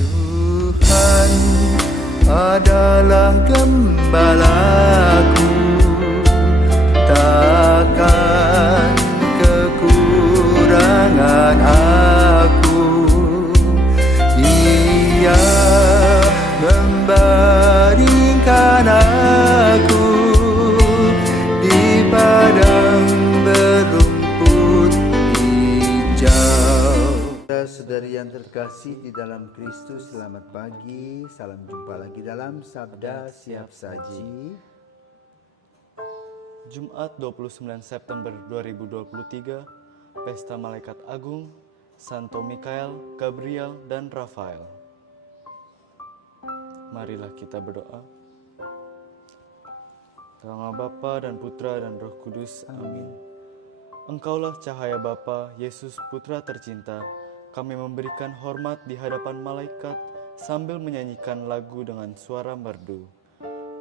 Tuhan adalah gembalaku, takkan kekurangan aku. Dia membaringkan aku di padang berumput hijau. Saudari yang terkasih di dalam Kristus, selamat pagi. Salam jumpa lagi dalam Sabda Siap Saji. Jumat 29 September 2023, Pesta Malaikat Agung, Santo Mikael, Gabriel, dan Rafael. Marilah kita berdoa. Dalam nama Bapa dan Putra dan Roh Kudus. Amin. Engkaulah cahaya Bapa, Yesus Putra tercinta. Kami memberikan hormat di hadapan malaikat sambil menyanyikan lagu dengan suara merdu.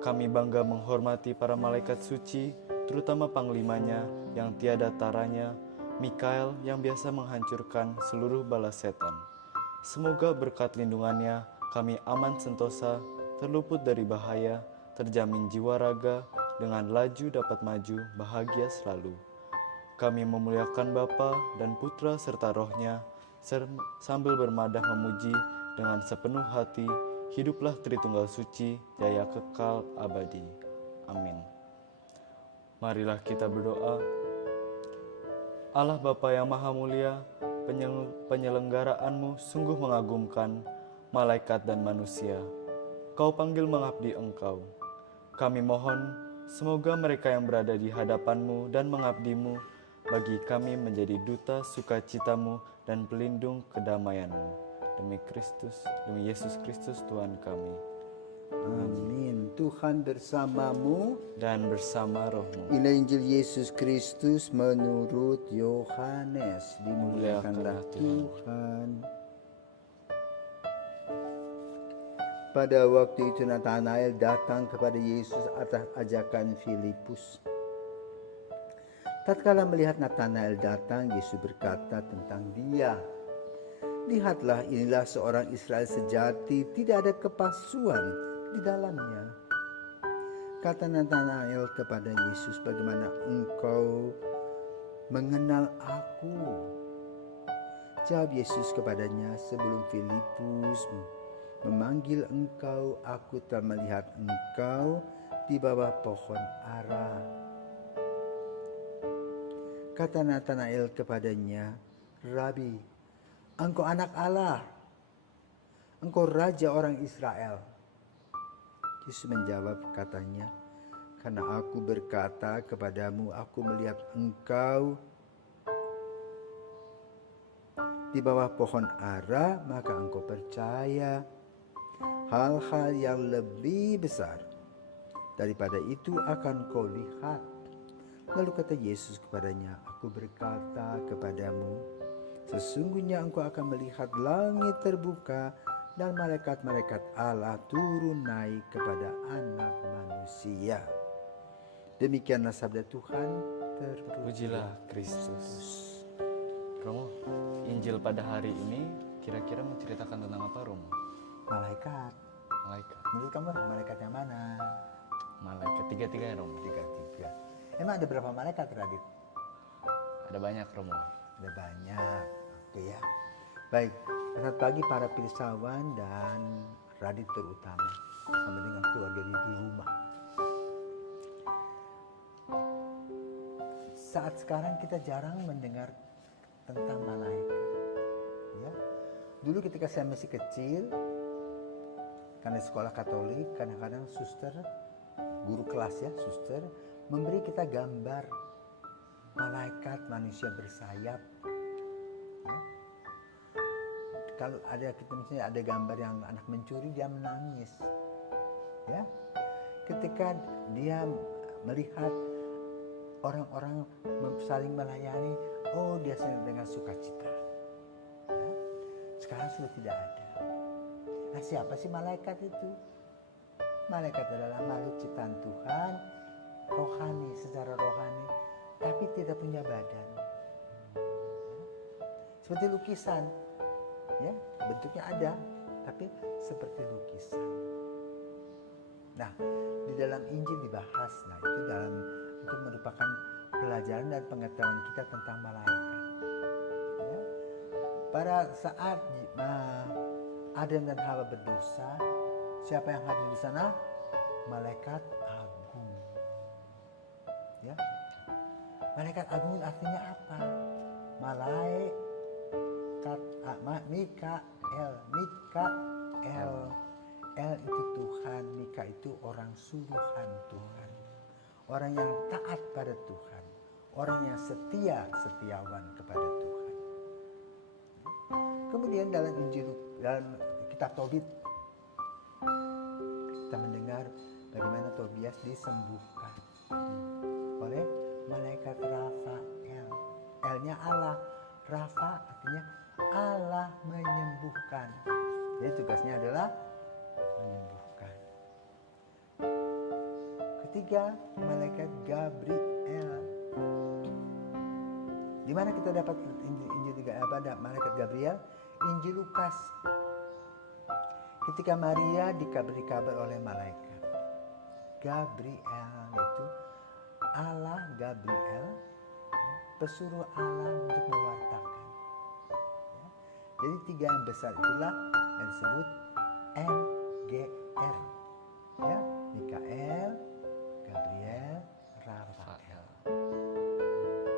Kami bangga menghormati para malaikat suci, terutama panglimanya yang tiada taranya, Mikael yang biasa menghancurkan seluruh bala setan. Semoga berkat lindungannya kami aman sentosa, terluput dari bahaya, terjamin jiwa raga, dengan laju dapat maju bahagia selalu. Kami memuliakan Bapa dan Putra serta Rohnya, sambil bermadah memuji dengan sepenuh hati, hiduplah Tritunggal Suci, jaya kekal abadi. Amin. Marilah kita berdoa. Allah Bapa yang Maha Mulia, penyelenggaraanmu sungguh mengagumkan malaikat dan manusia. Kau panggil mengabdi Engkau. Kami mohon, semoga mereka yang berada di hadapanmu dan mengabdimu, bagi kami menjadi duta sukacitamu dan pelindung kedamaianmu. Demi Kristus, demi Yesus Kristus Tuhan kami. Amin. Tuhan bersamamu Dan bersama rohmu. Inilah Injil Yesus Kristus menurut Yohanes. Dimuliakanlah Tuhan. Pada waktu itu Nathanael datang kepada Yesus atas ajakan Filipus. Tatkala melihat Nathanael datang, Yesus berkata tentang dia, "Lihatlah, inilah seorang Israel sejati, tidak ada kepalsuan di dalamnya." Kata Nathanael kepada Yesus, "Bagaimana engkau mengenal aku?" Jawab Yesus kepadanya, "Sebelum Filipus memanggil engkau, aku telah melihat engkau di bawah pohon ara." Kata Nathanael kepadanya, "Rabi, engkau anak Allah, engkau raja orang Israel." Yesus menjawab katanya, "Karena aku berkata kepadamu, aku melihat engkau di bawah pohon ara, maka engkau percaya. Hal-hal yang lebih besar daripada itu akan kau lihat." Lalu kata Yesus kepadanya, "Aku berkata kepadamu, sesungguhnya engkau akan melihat langit terbuka dan malaikat-malaikat Allah turun naik kepada Anak Manusia." Demikianlah sabda Tuhan. Terpujilah Kristus. Romo, Injil pada hari ini kira-kira menceritakan tentang apa, Romo? Malaikat. Malaikat. Menurut kamu malaikat yang mana? Malaikat tiga-tiga ya, Romo? Tiga. Emang ada berapa malaikat, Radit? Ada banyak, Romo. Ada banyak. Oke ya. Baik. Selamat pagi para pilsawan dan Radit terutama, sama dengan keluarga di rumah. Saat sekarang kita jarang mendengar tentang malaikat. Ya. Dulu ketika saya masih kecil, karena sekolah Katolik, kadang-kadang suster, guru kelas ya, suster, memberi kita gambar malaikat manusia bersayap. Ya. Kalau ada kita misalnya ada gambar yang anak mencuri, dia menangis. Ya. Ketika dia melihat orang-orang saling melayani, oh dia sedang dengan sukacita. Ya. Sekarang sudah tidak ada. Nah, siapa sih malaikat itu? Malaikat adalah makhluk ciptaan Tuhan, rohani, secara rohani, tapi tidak punya badan. Seperti lukisan, ya bentuknya ada, tapi tapi seperti lukisan. Nah, di dalam Injil dibahas, nah itu merupakan pelajaran dan pengetahuan kita tentang malaikat. Ya. Pada saat Adam dan Hawa berdosa, siapa yang hadir di sana? Malaikat agung. Ya. Malaikat agung artinya apa? Mikael. El itu Tuhan, Mika itu orang suruhan Tuhan. Orang yang taat pada Tuhan. Orang yang setiawan kepada Tuhan. Kemudian dalam kitab Tobit, kita mendengar bagaimana Tobias disembuhkan oleh malaikat Rafael. L-nya Allah, Rafa artinya Allah menyembuhkan. Jadi tugasnya adalah menyembuhkan. Ketiga, malaikat Gabriel. Di mana kita dapat malaikat Gabriel? Injil Lukas. Ketika Maria diberi kabar oleh malaikat Gabriel, itu Allah Gabriel, pesuruh Allah untuk mewartakan. Ya. Jadi 3 yang besar itulah yang disebut MGR. Ya, Mikael, Gabriel, Rafael.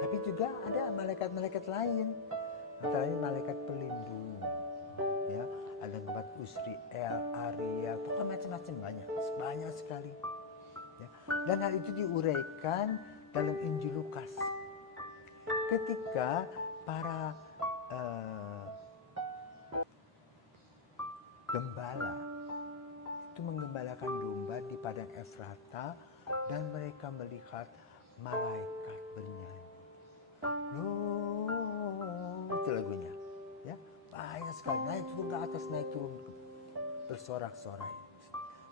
Tapi juga ada malaikat-malaikat lain. Antara lain malaikat pelindung. Ya, ada tempat Usriel, Ariel, pokoknya macam-macam banyak sekali. Ya. Dan hal itu diuraikan dalam Injil Lukas. Ketika para gembala itu menggembalakan domba di padang Efrata dan mereka melihat malaikat bernyanyi. Loh, itu lagunya. Ya, banyak sekali naik turun ke atas, naik turun bersorak-sorai.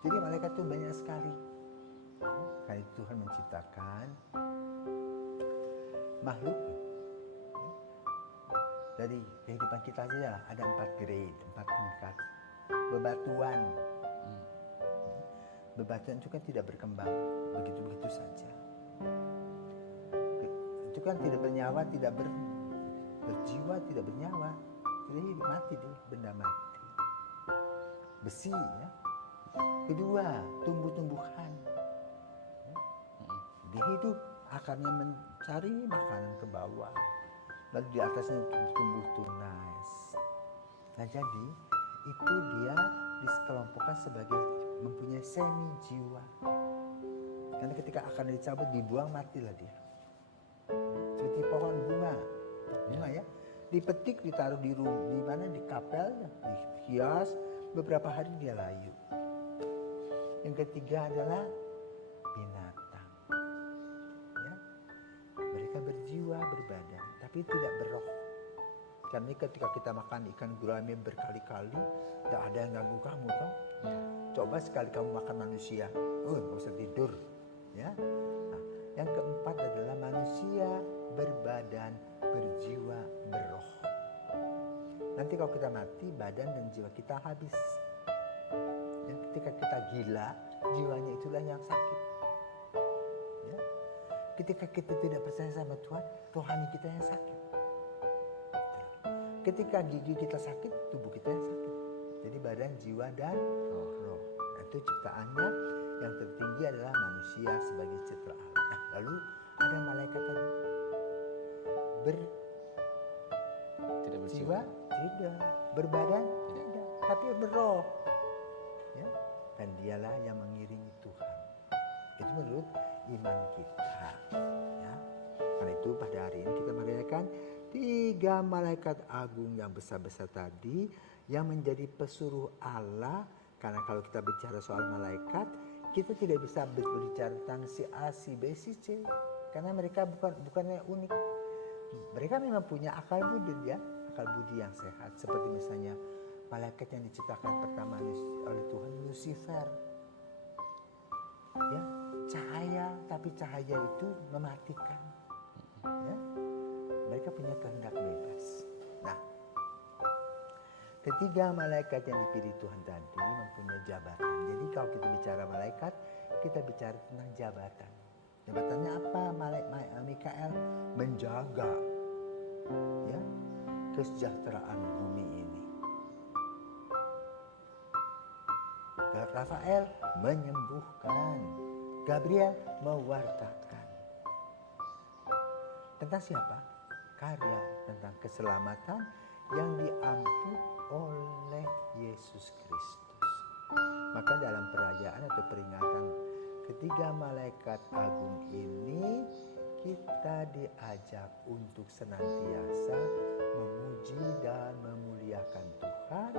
Jadi malaikat itu banyak sekali. Karena Tuhan menciptakan makhluk. Dari kehidupan kita saja ada 4 grade, 4 tingkat. Bebatuan. Bebatuan itu kan tidak berkembang begitu-begitu saja. Itu kan tidak bernyawa, tidak berjiwa, tidak bernyawa. Tidak hidup, mati dia, benda mati. Besi ya. Kedua, tumbuh-tumbuhan. Dia hidup, akarnya mencari makanan ke bawah. Lalu di atasnya tumbuh tunas. Nah jadi itu dia dikelompokkan sebagai mempunyai semi jiwa. Karena ketika akarnya dicabut, dibuang, matilah dia. Seperti pohon bunga ya. Dipetik, ditaruh di mana, di kapel, dihias, beberapa hari dia layu. Yang ketiga adalah binatang. Ya. Mereka berjiwa, berbadan, tapi tidak berroh. Karena ketika kita makan ikan gurame berkali-kali, tidak ada yang ganggu kamu, toh. Ya. Coba sekali kamu makan manusia, nggak usah tidur. Ya. Nah, yang keempat adalah manusia berbadan, berjiwa, berroh. Nanti kalau kita mati, badan dan jiwa kita habis. Ya, ketika kita gila, jiwanya itulah yang sakit. Ya. Ketika kita tidak percaya sama Tuhan, rohani kita yang sakit. Ketika gigi kita sakit, tubuh kita yang sakit. Jadi badan, jiwa, dan roh. Nah, itu ciptaannya yang tertinggi adalah manusia sebagai citra Allah. Nah, lalu ada malaikat tadi. Berjiwa? Tidak. Berbadan? Tidak. Tapi berroh. Ya. Dan dialah yang mengiringi Tuhan. Itu menurut iman kita. Ya. Karena itu pada hari ini kita merayakan 3 malaikat agung yang besar-besar tadi yang menjadi pesuruh Allah. Karena kalau kita bicara soal malaikat, kita tidak bisa berbicara tentang si A, si B, si C. Karena mereka bukannya unik. Mereka memang punya akal budi, ya, akal budi yang sehat. Seperti misalnya malaikat yang diciptakan pertama oleh Tuhan, Lucifer. Ya, cahaya, tapi cahaya itu mematikan. Ya, mereka punya kehendak bebas. Nah, Ketiga malaikat yang dipilih Tuhan tadi mempunyai jabatan. Jadi kalau kita bicara malaikat, kita bicara tentang jabatan. Jabatannya apa? Mikael menjaga ya kesejahteraan bumi ini. Rafael menyembuhkan. Gabriel mewartakan. Tentang siapa? Karya tentang keselamatan yang diampu oleh Yesus Kristus. Maka dalam perayaan atau peringatan ketiga malaikat agung ini, kita diajak untuk senantiasa memuji dan memuliakan Tuhan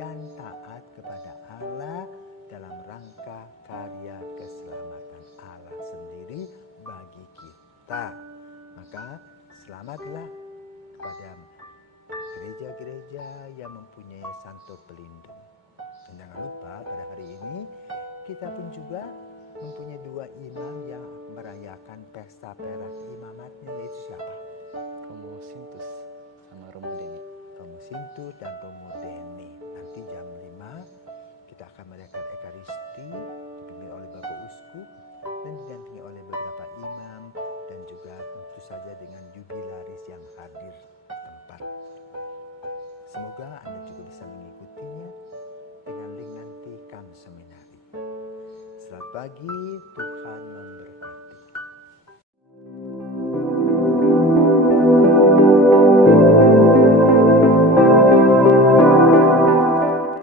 dan taat kepada Allah dalam rangka karya keselamatan Allah sendiri bagi kita. Maka selamatlah kepada gereja-gereja yang mempunyai santo pelindung. Dan jangan lupa pada hari ini kita pun juga mempunyai dua imam yang merayakan pesta perak imamatnya, yaitu siapa? Romo Sintus sama Romo Deni. Romo Sintus dan Romo Deni. Nanti jam 5 kita akan merayakan Ekaristi dipimpin oleh Bapak Uskup dan didampingi oleh beberapa imam dan juga tentu saja dengan jubilaris yang hadir di tempat. Semoga Anda juga bisa mengikutinya dengan link nanti Kam Seminari. Selamat pagi, Tuhan memberkati.